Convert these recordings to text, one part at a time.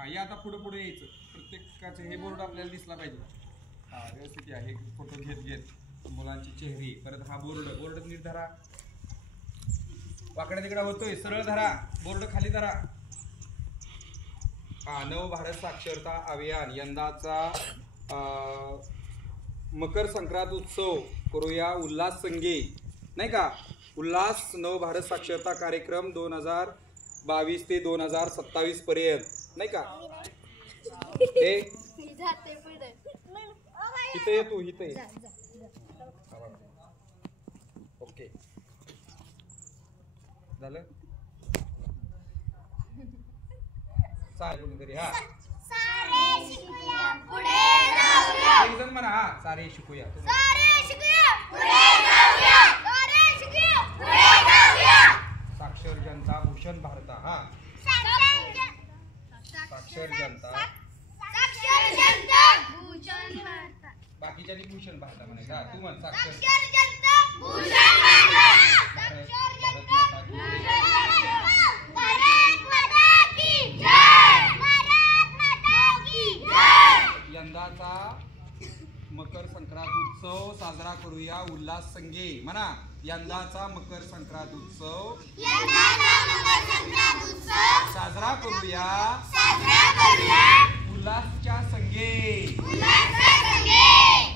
हा या आता पुढे पुढे यायचं प्रत्येकाचे हे बोर्ड आपल्याला दिसला पाहिजे. हा व्यवस्थित आहे फोटो घेत मुलांची चेहरे. परत हा बोर्ड नीट धरा. वाकड्या तिकडा होतोय सरळ धरा. बोर्ड खाली धरा. हा नव भारत साक्षरता अभियान यंदाचा मकर संक्रांत उत्सव करूया उल्हास संघे नाही का. उल्हास नव भारत साक्षरता कार्यक्रम 2022 ते 2027 पर्यंत नाही का. इथे ये तू इथे ये. ओके झालं चालेल कोणीतरी. हा एक जण म्हणा. हा सारे शिकूया साक्षर जनता भूषण भारता. हा साक्षर जनता बाकीच्यानी भूषण भारता म्हणायचा. तू म्हण साक्षर यंदाचा मकर संक्रांत उत्सव साजरा करूया उल्हास संघे म्हणा. यंदाचा मकर संक्रांत उत्सव साजरा करूया उल्हासच्या संघे.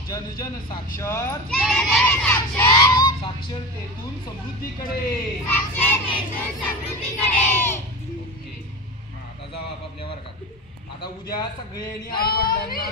जनजन साक्षर साक्षरतेतून समृद्धीकडे. ओके आता जाऊ आपापल्या वर्गात. आता उद्या सगळ्यांनी आई वडिलांना